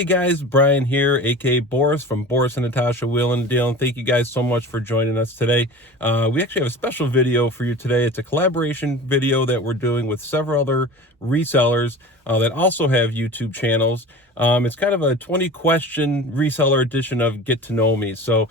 Hey guys, Brian here, aka Boris from Boris and Natasha Wheeling and Dealing. Thank you guys so much for joining us today. We actually have a special video for you today. It's a collaboration video that we're doing with several other resellers that also have YouTube channels. It's kind of a 20-question reseller edition of Get to Know Me. So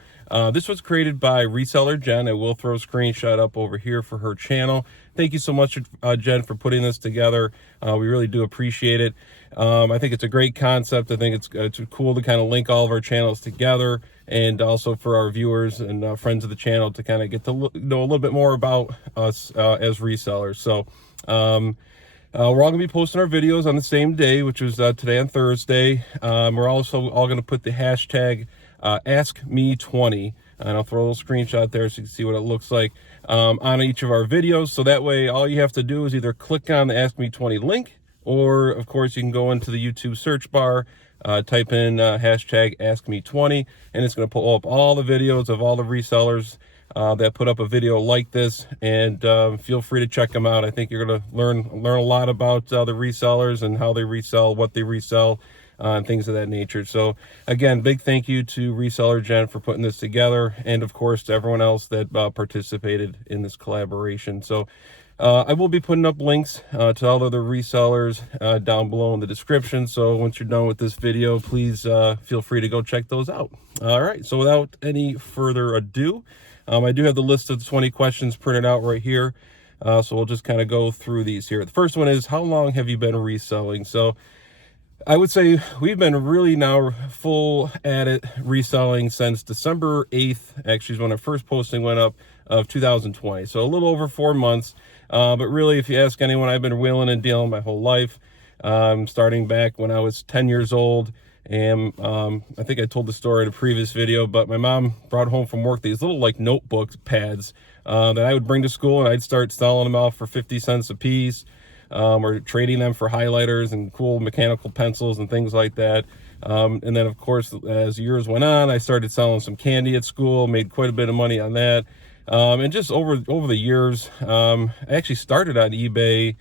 this was created by Reseller Jenn. I will throw a screenshot up over here for her channel. Thank you so much, Jenn, for putting this together. We really do appreciate it. I think it's a great concept. I think it's cool to kind of link all of our channels together, and also for our viewers and friends of the channel to kind of get to know a little bit more about us as resellers. So we're all going to be posting our videos on the same day, which is today on Thursday. We're also all going to put the hashtag AskMe20, and I'll throw a little screenshot there so you can see what it looks like on each of our videos. So that way all you have to do is either click on the AskMe20 link, or of course you can go into the YouTube search bar, type in hashtag AskMe20, and it's going to pull up all the videos of all the resellers that put up a video like this, and feel free to check them out. I think you're going to learn a lot about the resellers and how they resell, what they resell, and things of that nature. So again, big thank you to Reseller Jenn for putting this together, and of course to everyone else that participated in this collaboration. So I will be putting up links to all other resellers down below in the description. So once you're done with this video, please feel free to go check those out. All right, so without any further ado, I do have the list of 20 questions printed out right here. So we'll just kind of go through these here. The first one is, how long have you been reselling? So I would say we've been really now full at it reselling since December 8th, actually is when our first posting went up, of 2020. So a little over 4 months. But really, if you ask anyone, I've been wheeling and dealing my whole life, starting back when I was 10 years old. And I think I told the story in a previous video, but my mom brought home from work these little like notebook pads that I would bring to school, and I'd start selling them out for 50 cents a piece, or trading them for highlighters and cool mechanical pencils and things like that. And then of course, as years went on, I started selling some candy at school, made quite a bit of money on that. And just over the years, I actually started on eBay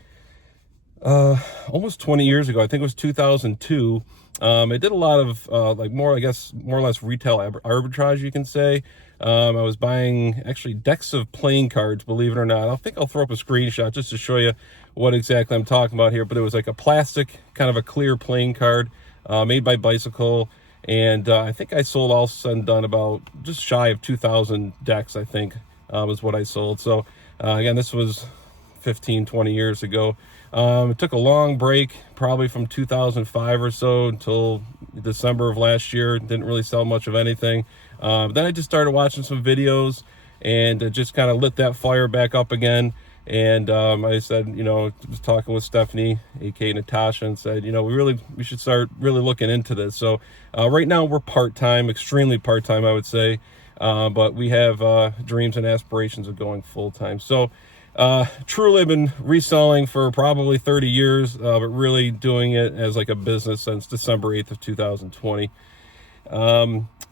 almost 20 years ago. I think it was 2002. I did a lot of like more or less retail arbitrage, you can say. I was buying actually decks of playing cards, believe it or not. I think I'll throw up a screenshot just to show you what exactly I'm talking about here. But it was like a plastic, kind of a clear playing card made by Bicycle. And I think I sold, all said and done, about just shy of 2,000 decks, I think. Was what I sold. So again, this was 15-20 years ago. It took a long break, probably from 2005 or so until December of last year. Didn't really sell much of anything. Then I just started watching some videos, and just kind of lit that fire back up again. And I said, was talking with Stephanie, aka Natasha, and said, we should start really looking into this. So right now we're part-time, extremely part-time, I would say. But we have dreams and aspirations of going full-time. So truly I've been reselling for probably 30 years, but really doing it as like a business since December 8th of 2020.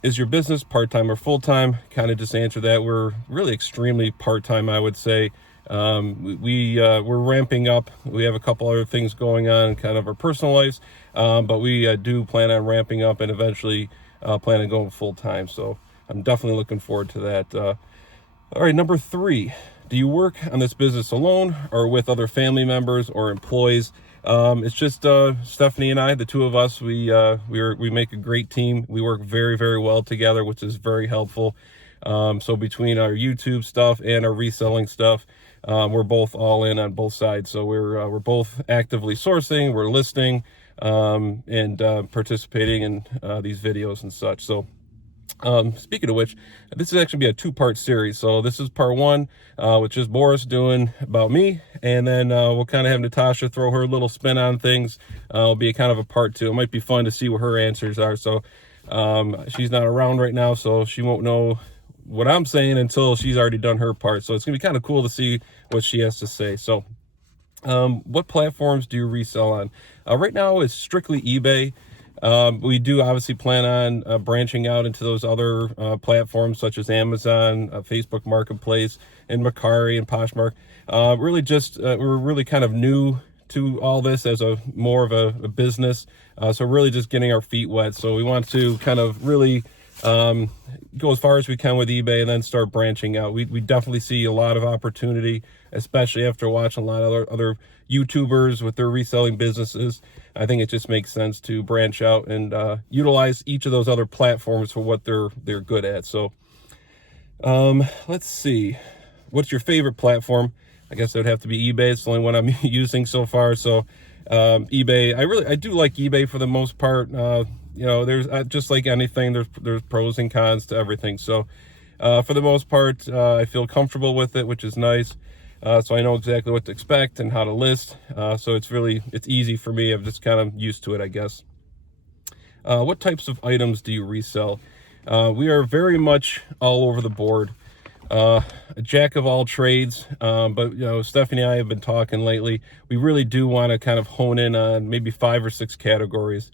Is your business part-time or full-time? Kind of just answer that. We're really extremely part-time, I would say. We're ramping up. We have a couple other things going on in kind of our personal lives, but we do plan on ramping up and eventually plan on going full-time. So I'm definitely looking forward to that. All right, number 3. Do you work on this business alone or with other family members or employees? It's just Stephanie and I, the two of us. We make a great team. We work very, very well together, which is very helpful. So between our YouTube stuff and our reselling stuff, we're both all in on both sides. So we're both actively sourcing, we're listing, and participating in these videos and such. So speaking of which, this is actually be a 2-part series. So this is part 1, which is Boris doing about me, and then we'll kind of have Natasha throw her little spin on things. It'll be a kind of a part 2. It might be fun to see what her answers are. So she's not around right now, so she won't know what I'm saying until she's already done her part. So it's gonna be kind of cool to see what she has to say. So what platforms do you resell on? Right now it's strictly eBay. We do obviously plan on branching out into those other platforms such as Amazon, Facebook Marketplace, and Mercari and Poshmark. Really just we're really kind of new to all this as a more of a business. So really just getting our feet wet. So we want to kind of really go as far as we can with eBay and then start branching out. We definitely see a lot of opportunity, especially after watching a lot of other YouTubers with their reselling businesses. I think it just makes sense to branch out and utilize each of those other platforms for what they're good at. So let's see, what's your favorite platform? I guess it would have to be eBay. It's the only one I'm using so far. So eBay, I do like eBay for the most part. You know, there's just like anything, there's pros and cons to everything. So for the most part, I feel comfortable with it, which is nice. So I know exactly what to expect and how to list. So it's easy for me. I'm just kind of used to it, I guess. What types of items do you resell? We are very much all over the board. A jack of all trades, but you know, Stephanie and I have been talking lately. We really do want to kind of hone in on maybe 5 or 6 categories,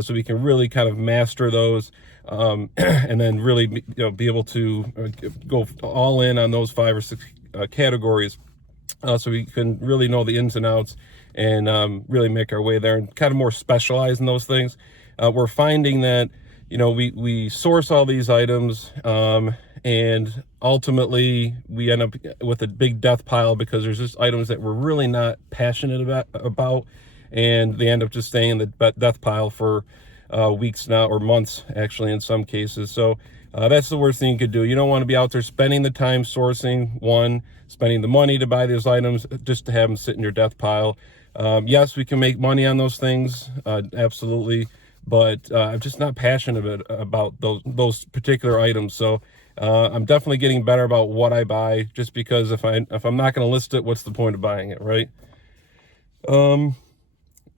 so we can really kind of master those, and then really be able to go all in on those 5 or 6 categories, so we can really know the ins and outs and really make our way there and kind of more specialize in those things. We're finding that, you know, we source all these items, and ultimately we end up with a big death pile because there's just items that we're really not passionate about, and they end up just staying in the death pile for weeks now, or months actually in some cases. So that's the worst thing you could do. You don't want to be out there spending the time sourcing, spending the money to buy those items just to have them sit in your death pile. Yes, we can make money on those things, absolutely, but I'm just not passionate about those particular items. So I'm definitely getting better about what I buy, just because if I'm not going to list it, what's the point of buying it, right?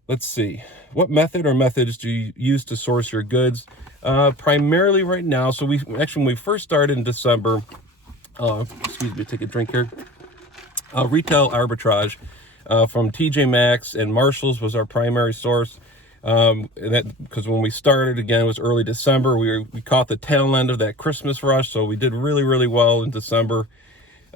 Let's see. What method or methods do you use to source your goods? Primarily right now, so when we first started in December, excuse me, take a drink here. Retail arbitrage from TJ Maxx and Marshalls was our primary source. Because when we started, again, it was early December. We caught the tail end of that Christmas rush, so we did really, really well in December.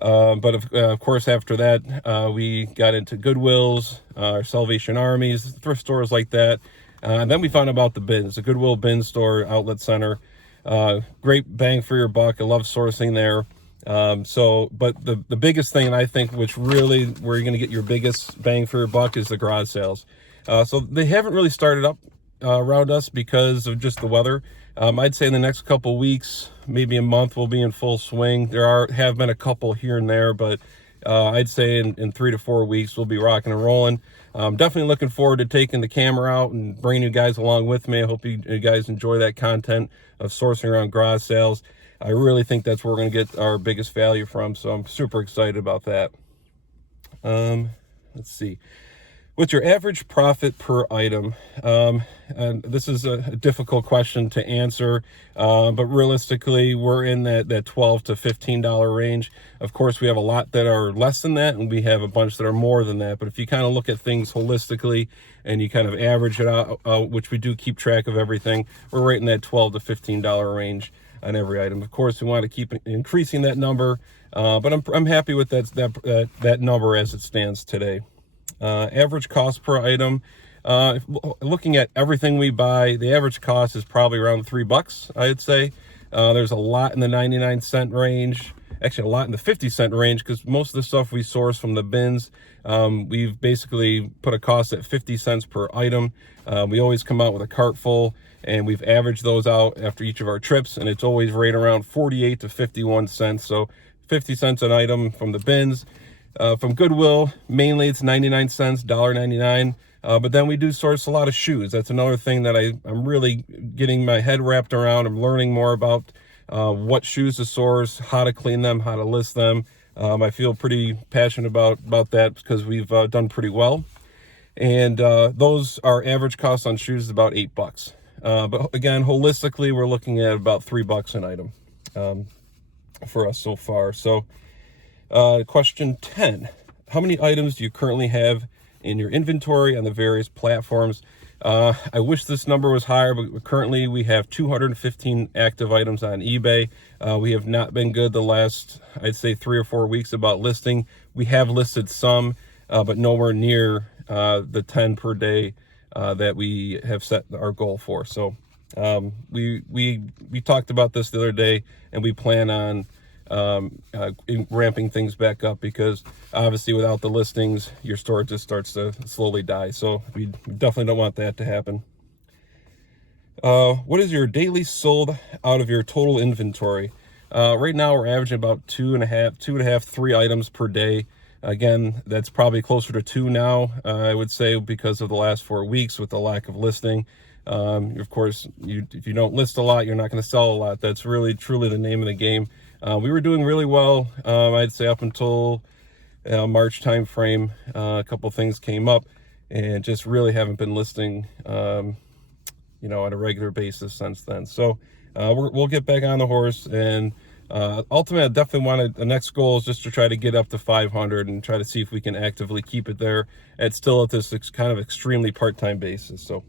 But of course, after that, we got into Goodwills, Salvation Armies, thrift stores like that. And then we found out about the bins, the Goodwill bin store outlet center. Great bang for your buck. I love sourcing there. But the biggest thing, I think, which really where you're going to get your biggest bang for your buck, is the garage sales. So they haven't really started up around us because of just the weather. I'd say in the next couple weeks, maybe a month, we'll be in full swing. Have been a couple here and there, but I'd say in 3 to 4 weeks, we'll be rocking and rolling. I'm definitely looking forward to taking the camera out and bringing you guys along with me. I hope you guys enjoy that content of sourcing around garage sales. I really think that's where we're going to get our biggest value from, so I'm super excited about that. Let's see. What's your average profit per item? And this is a difficult question to answer, but realistically, we're in that $12 to $15 range. Of course, we have a lot that are less than that, and we have a bunch that are more than that. But if you kind of look at things holistically and you kind of average it out, which we do keep track of everything, we're right in that $12 to $15 range on every item. Of course, we want to keep increasing that number, but I'm happy with that number as it stands today. Average cost per item, looking at everything we buy, the average cost is probably around $3, I'd say. There's a lot in the 99-cent range, actually a lot in the 50-cent range, because most of the stuff we source from the bins, we've basically put a cost at 50 cents per item. We always come out with a cart full, and we've averaged those out after each of our trips, and it's always right around 48 to 51 cents. So 50 cents an item from the bins. From Goodwill, mainly it's 99 cents, $1.99. But then we do source a lot of shoes. That's another thing that I'm really getting my head wrapped around. I'm learning more about what shoes to source, how to clean them, how to list them. I feel pretty passionate about that because we've done pretty well. And those, our average cost on shoes is about $8. But again, holistically, we're looking at about $3 an item for us so far. So question 10, how many items do you currently have in your inventory on the various platforms? I wish this number was higher, but currently we have 215 active items on eBay. We have not been good the last, I'd say, 3 or 4 weeks about listing. We have listed some. but nowhere near the 10 per day that we have set our goal for. So we talked about this the other day, and we plan on ramping things back up, because obviously without the listings, your store just starts to slowly die. So we definitely don't want that to happen. What is your daily sold out of your total inventory? Right now we're averaging about 2.5, 3 items per day. Again, that's probably closer to 2 now, I would say, because of the last 4 weeks with the lack of listing. Of course, if you don't list a lot, you're not going to sell a lot. That's really truly the name of the game. We were doing really well, I'd say, up until March time frame. A couple things came up, and just really haven't been listing on a regular basis since then. So we'll get back on the horse, and ultimately I definitely want the next goal is just to try to get up to 500 and try to see if we can actively keep it there at this kind of extremely part-time basis. So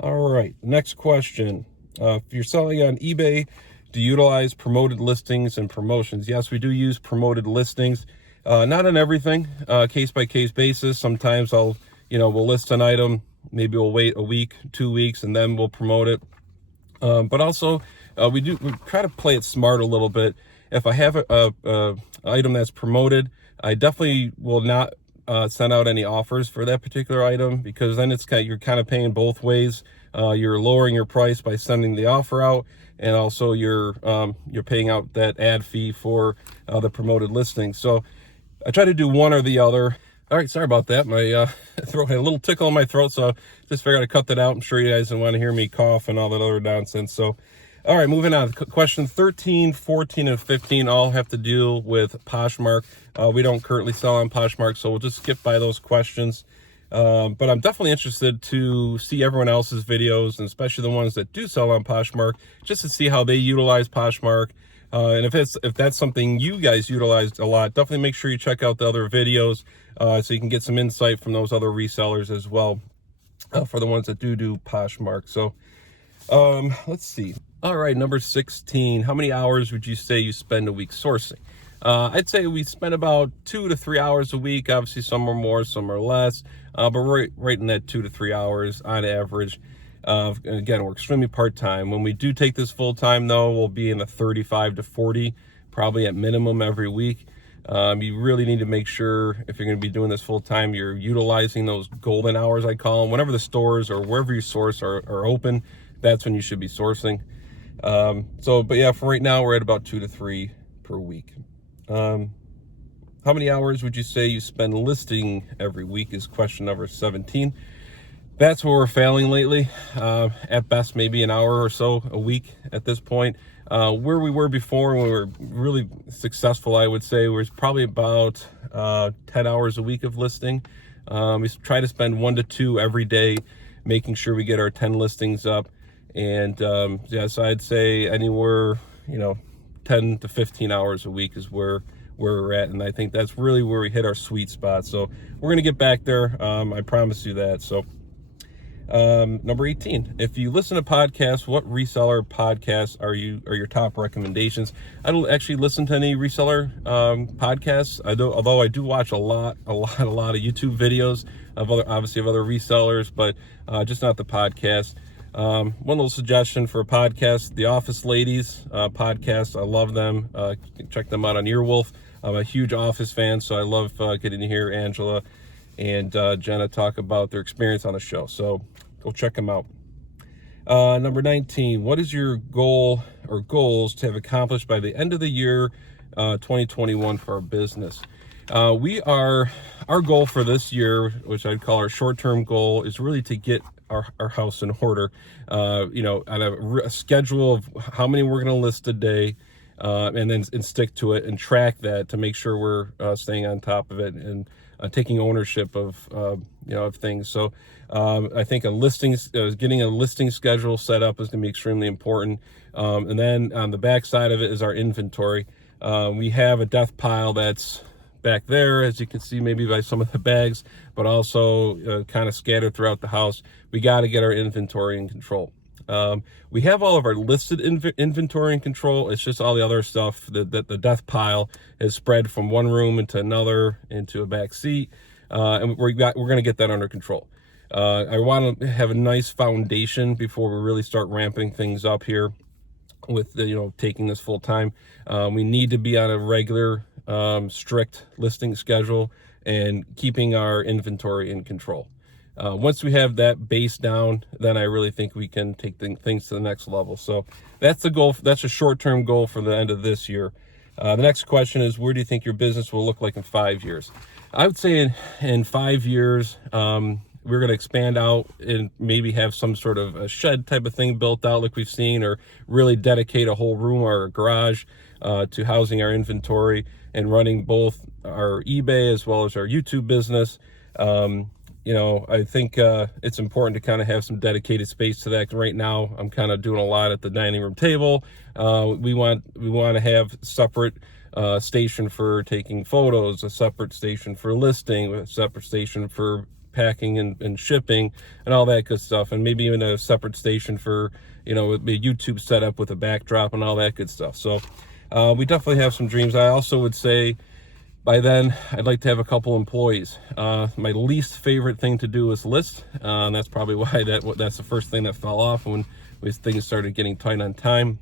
all right, next question. If you're selling on eBay, do you utilize promoted listings and promotions? Yes, we do use promoted listings. Not on everything, case by case basis. Sometimes we'll list an item, maybe we'll wait a week, 2 weeks, and then we'll promote it. But also we try to play it smart a little bit. If I have a item that's promoted, I definitely will not send out any offers for that particular item, because then you're kind of paying both ways. You're lowering your price by sending the offer out, and also you're paying out that ad fee for the promoted listing. So I try to do one or the other. All right, sorry about that. My throat had a little tickle in my throat, so just figured I'd cut that out. I'm sure you guys didn't want to hear me cough and all that other nonsense. So, all right, moving on. Question 13, 14, and 15 all have to deal with Poshmark. We don't currently sell on Poshmark, so we'll just skip by those questions. But I'm definitely interested to see everyone else's videos, and especially the ones that do sell on Poshmark, just to see how they utilize Poshmark. And if that's something you guys utilized a lot, definitely make sure you check out the other videos, so you can get some insight from those other resellers as well, for the ones that do Poshmark. So let's see. All right, number 16. How many hours would you say you spend a week sourcing? I'd say we spend about 2 to 3 hours a week. Obviously, some are more, some are less, but we're right in that 2 to 3 hours on average. Again, we're extremely part-time. When we do take this full-time, though, we'll be in the 35 to 40, probably at minimum every week. You really need to make sure, if you're going to be doing this full-time, you're utilizing those golden hours, I call them. Whenever the stores or wherever you source are open, that's when you should be sourcing. But yeah, for right now, we're at about 2 to 3 per week. How many hours would you say you spend listing every week is question number 17. That's where we're failing lately. At best, maybe an hour or so a week at this point. Where we were before, when we were really successful, I would say, was probably about 10 hours a week of listing. We try to spend 1 to 2 every day, making sure we get our 10 listings up. And so I'd say anywhere, 10 to 15 hours a week is where we're at, and I think that's really where we hit our sweet spot. So we're gonna get back there. I promise you that. So number 18, if you listen to podcasts, what reseller podcasts are your top recommendations? I don't actually listen to any reseller podcasts. Although I do watch a lot of YouTube videos of other resellers, but just not the podcast. One little suggestion for a podcast, The Office Ladies podcast. I love them. Check them out on Earwolf. I'm a huge Office fan, so I love getting to hear Angela and Jenna talk about their experience on the show. So go check them out. Number 19, what is your goal or goals to have accomplished by the end of the year 2021 for our business? Our goal for this year, which I'd call our short-term goal, is really to get our house in order, on a schedule of how many we're going to list a day, and stick to it and track that to make sure we're staying on top of it and taking ownership of things. So I think getting a listing schedule set up is going to be extremely important. And then on the back side of it is our inventory. We have a death pile that's back there, as you can see maybe by some of the bags, but also kind of scattered throughout the house. We got to get our inventory in control. We have all of our listed inventory in control. It's just all the other stuff that the death pile is spread from one room into another, into a back seat, and we're going to get that under control. I want to have a nice foundation before we really start ramping things up here with taking this full time. We need to be on a regular strict listing schedule and keeping our inventory in control. Once we have that base down, then I really think we can take things to the next level. So that's the goal. That's a short-term goal for the end of this year. The next question is, where do you think your business will look like in 5 years? I would say in 5 years, we're going to expand out and maybe have some sort of a shed type of thing built out like we've seen, or really dedicate a whole room or a garage to housing our inventory and running both our eBay as well as our YouTube business. I think it's important to kind of have some dedicated space to that. Right now, I'm kind of doing a lot at the dining room table. We want to have separate station for taking photos, a separate station for listing, a separate station for packing and shipping and all that good stuff, and maybe even a separate station for a YouTube setup with a backdrop and all that good stuff. So we definitely have some dreams. I also would say by then I'd like to have a couple employees. My least favorite thing to do is list, and that's probably why that's the first thing that fell off when things started getting tight on time.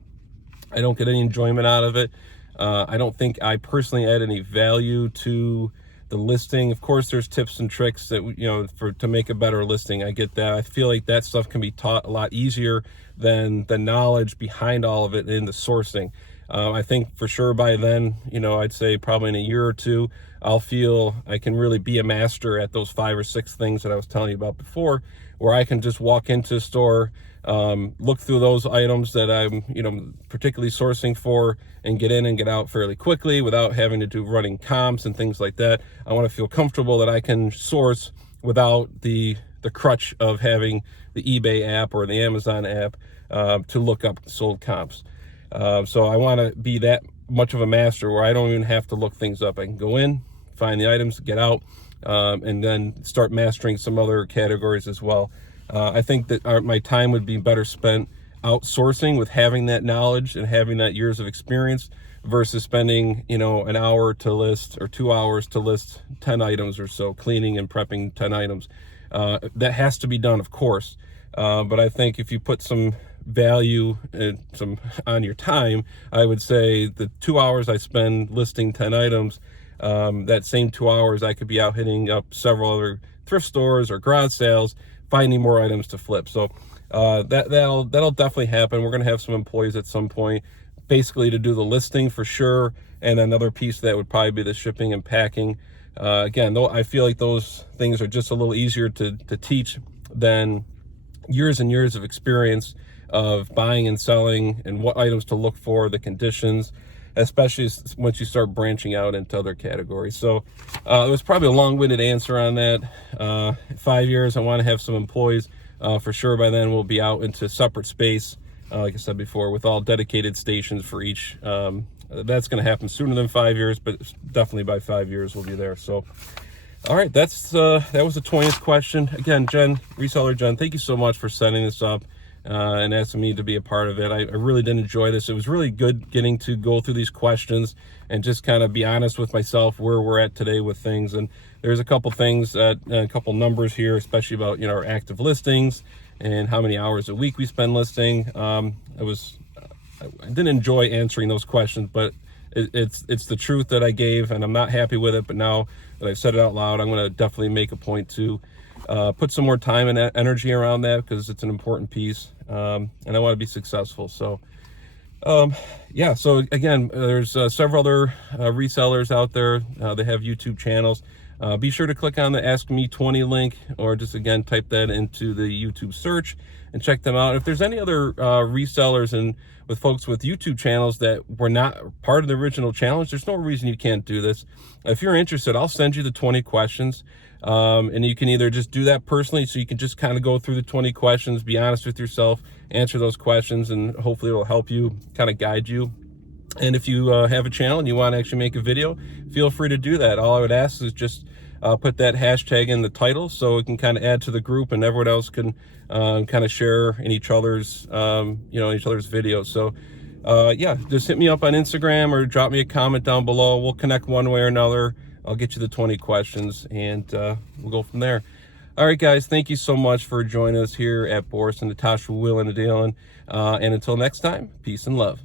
I don't get any enjoyment out of it. I don't think I personally add any value to the listing. Of course, there's tips and tricks that to make a better listing. I get that. I feel like that stuff can be taught a lot easier than the knowledge behind all of it in the sourcing. I think for sure by then, I'd say probably in a year or two, I'll feel I can really be a master at those 5 or 6 things that I was telling you about before, where I can just walk into a store, look through those items that I'm, particularly sourcing for, and get in and get out fairly quickly without having to do running comps and things like that. I want to feel comfortable that I can source without the crutch of having the eBay app or the Amazon app to look up sold comps. So I want to be that much of a master where I don't even have to look things up. I can go in, find the items, get out, and then start mastering some other categories as well. I think that my time would be better spent outsourcing with having that knowledge and having that years of experience versus spending, an hour to list or 2 hours to list 10 items or so, cleaning and prepping 10 items. That has to be done, of course. But I think if you put some value on your time, I would say the 2 hours I spend listing 10 items, that same 2 hours I could be out hitting up several other thrift stores or garage sales, finding more items to flip. So that'll definitely happen. We're going to have some employees at some point, basically to do the listing for sure, and another piece that would probably be the shipping and packing. Again, though, I feel like those things are just a little easier to teach than years and years of experience of buying and selling and what items to look for, the conditions, especially once you start branching out into other categories. So it was probably a long-winded answer on that. 5 years, I want to have some employees. For sure by then we'll be out into separate space, like I said before, with all dedicated stations for each. That's going to happen sooner than 5 years, but definitely by 5 years we'll be there. So all right, that was the 20th question. Again, Jenn, Reseller Jenn, thank you so much for setting this up and asking me to be a part of it. I really did enjoy this. It was really good getting to go through these questions and just kind of be honest with myself where we're at today with things. And there's a couple things, a couple numbers here, especially about our active listings and how many hours a week we spend listing. I didn't enjoy answering those questions, but it's the truth that I gave, and I'm not happy with it. But now that I've said it out loud, I'm going to definitely make a point to put some more time and energy around that, because it's an important piece, and I want to be successful. So yeah, so again, there's several other resellers out there. They have YouTube channels. Be sure to click on the Ask Me 20 link, or just again type that into the YouTube search and check them out. If there's any other resellers and with folks with YouTube channels that were not part of the original challenge, there's no reason you can't do this. If you're interested, I'll send you the 20 questions, and you can either just do that personally, so you can just kind of go through the 20 questions, be honest with yourself, answer those questions, and hopefully it'll help you, kind of guide you. And if you have a channel and you want to actually make a video, feel free to do that. All I would ask is just put that hashtag in the title so it can kind of add to the group, and everyone else can kind of share in each other's each other's videos. So yeah, just hit me up on Instagram or drop me a comment down below. We'll connect one way or another. I'll get you the 20 questions, and we'll go from there. All right, guys, thank you so much for joining us here at Boris and Natasha Will and Deena. And until next time, peace and love.